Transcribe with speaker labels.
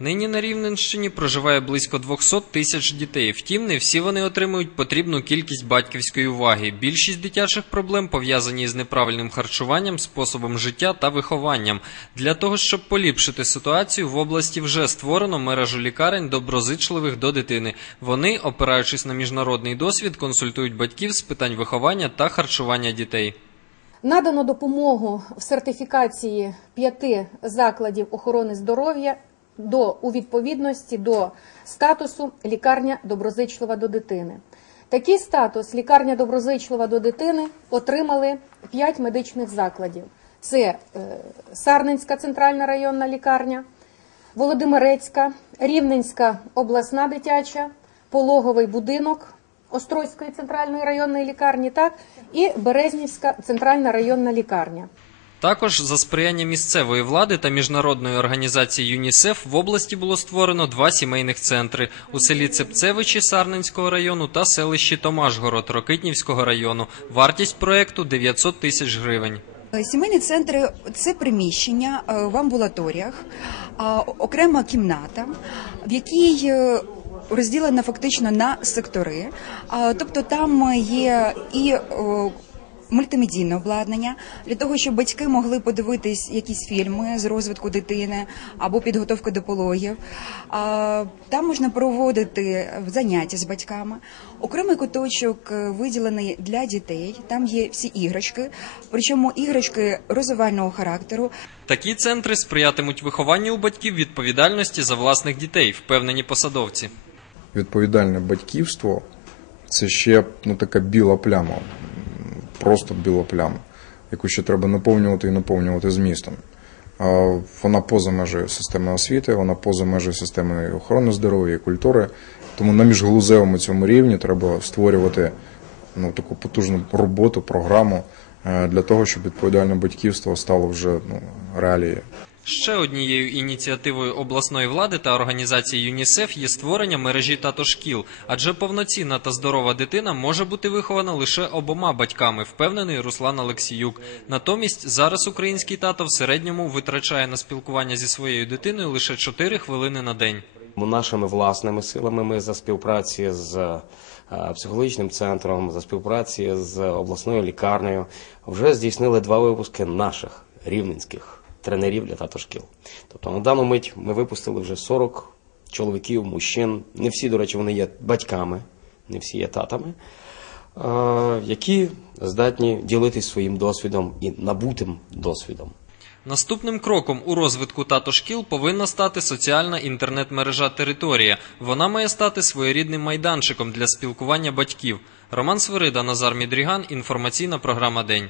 Speaker 1: Нині на Рівненщині проживає близько 200 тисяч дітей. Втім, не всі вони отримують потрібну кількість батьківської уваги. Більшість дитячих проблем пов'язані з неправильним харчуванням, способом життя та вихованням. Для того, щоб поліпшити ситуацію, в області вже створено мережу лікарень доброзичливих до дитини. Вони, опираючись на міжнародний досвід, консультують батьків з питань виховання та харчування дітей.
Speaker 2: Надано допомогу в сертифікації п'яти закладів охорони здоров'я до у відповідності до статусу лікарня доброзичлива до дитини. Такий статус лікарня доброзичлива до дитини отримали п'ять медичних закладів: це е, Сарненська центральна районна лікарня, Володимирецька, Рівненська обласна дитяча, пологовий будинок Острозької центральної районної лікарні, так і Березнівська центральна районна лікарня.
Speaker 1: Також за сприяння місцевої влади та міжнародної організації ЮНІСЕФ в області було створено два сімейних центри у селі Цепцевичі Сарненського району та селищі Томашгород Рокитнівського району. Вартість проекту 900 тисяч гривень.
Speaker 3: Сімейні центри це приміщення е, в амбулаторіях, окрема кімната, в якій е, розділена фактично на сектори. Тобто там є і мультимедійне обладнання для того, щоб батьки могли подивитись якісь фільми з розвитку дитини або підготовки до пологів. Там можна проводити заняття з батьками. Окремий куточок е, виділений для дітей. Там є всі іграшки, причому іграшки розвивального характеру.
Speaker 1: Такі центри сприятимуть вихованню у батьків відповідальності за власних дітей, впевнені посадовці.
Speaker 4: відповідальне батьківство це ще ну, така біла пляма, просто біла пляма, яку ще треба наповнювати і наповнювати змістом. Вона поза межею системи освіти, вона поза межею системи охорони здоров'я і культури. Тому на міжгалузевому цьому рівні треба створювати ну, таку потужну роботу, програму е, для того, щоб відповідальне батьківство стало вже ну, реалією.
Speaker 1: Ще однією ініціативою обласної влади та організації ЮНІСЕФ є створення мережі татошкіл, адже повноцінна та здорова дитина може бути вихована лише обома батьками, впевнений Руслан Алексіюк. Натомість зараз український тато в середньому витрачає на спілкування зі своєю дитиною лише 4 хвилини на день.
Speaker 5: Нашими власними силами ми за співпраці з е, психологічним центром, за співпраці з обласною лікарнею вже здійснили два випуски наших рівненських тренерів для татошкіл. Тобто на дану мить ми випустили вже 40 чоловіків, мужчин. Не всі, до речі, вони є батьками, не всі є татами, які здатні ділитись своїм досвідом і набутим досвідом.
Speaker 1: Наступним кроком у розвитку татошкіл повинна стати соціальна інтернет-мережа Територія. Вона має стати своєрідним майданчиком для спілкування батьків. Роман Свирида, Назар Мідріган. Інформаційна програма День.